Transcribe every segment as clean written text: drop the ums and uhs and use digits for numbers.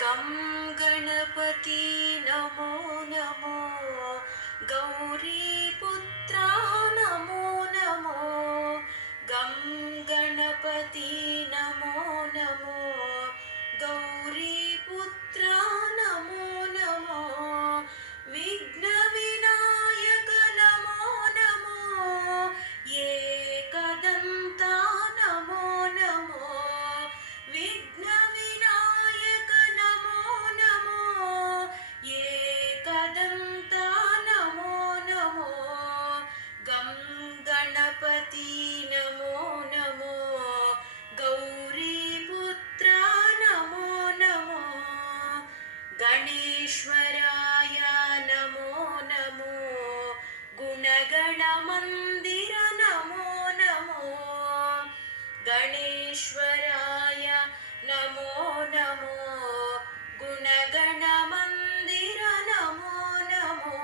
गं गणपति नमो नमो, गौरीपुत्रा नमो नमो, गं गणपति नमो नमो, गौरीपुत्रा नमो नमो, विघ्नविनायक नमो नमो, एकदन्ता नमो नमो, विघ्नविनायक नमो नमो, एकदन्ता नमो नमो, गं गणपति नमो नमो, गौरीपुत्रा नमो नमो, गणेश्वराय नमो नमो, गुणगणमन्दिर नमो नमो, गणेश्वराय नमो नमो, गुणगणमन्दिर नमो नमो,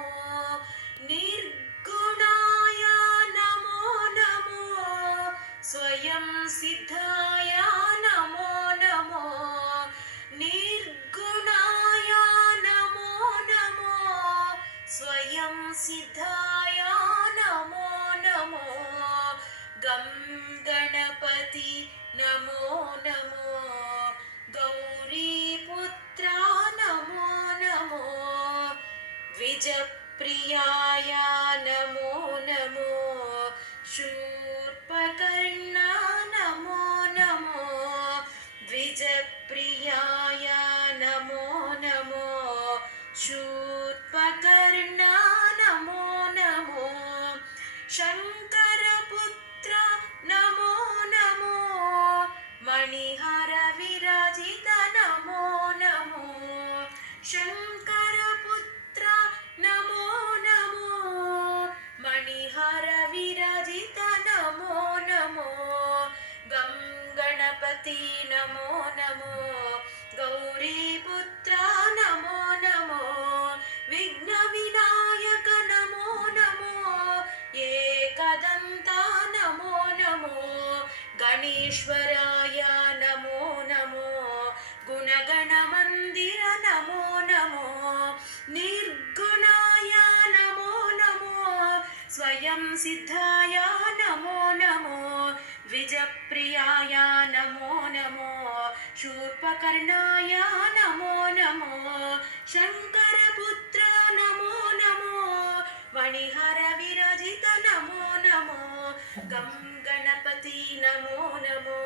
निर्गुणाय नमो नमो, स्वयं सिद्धाय नमो नमो, निर्गुणाय नमो नमो, स्वयं सिद्धाय नमो नमो, गं गणपति नमो नमो, गौरीपुत्रा नमो नमो, द्विजप्रियाय नमो नमो, शूर्पकर्णा नमो नमो, द्विजप्रियाय नमो नमो, शूर्पकर्णा नमो नमो, शङ्करपुत्र नमो नमो, मणिहार विराजित नमो नमो, शङ्करपुत्र नमो नमो, मणिहार विराजित नमो नमो, गं गणपति नमो नमो, गौरीपुत्रा नमो नमो, विघ्नविनायक नमो नमो, एकदन्ता नमो नमो, गणेश्वराय नमो नमो, गुणगणमन्दिर नमो नमो, निर्गुणाय नमो नमो, स्वयं सिद्धाय नमो नमो, द्विजप्रियाय नमो नमो, शूर्पकर्णाय नमो नमो, शङ्करपुत्र नमो नमो, मणिहार विराजित नमो नमो, गं गणपति नमो नमो,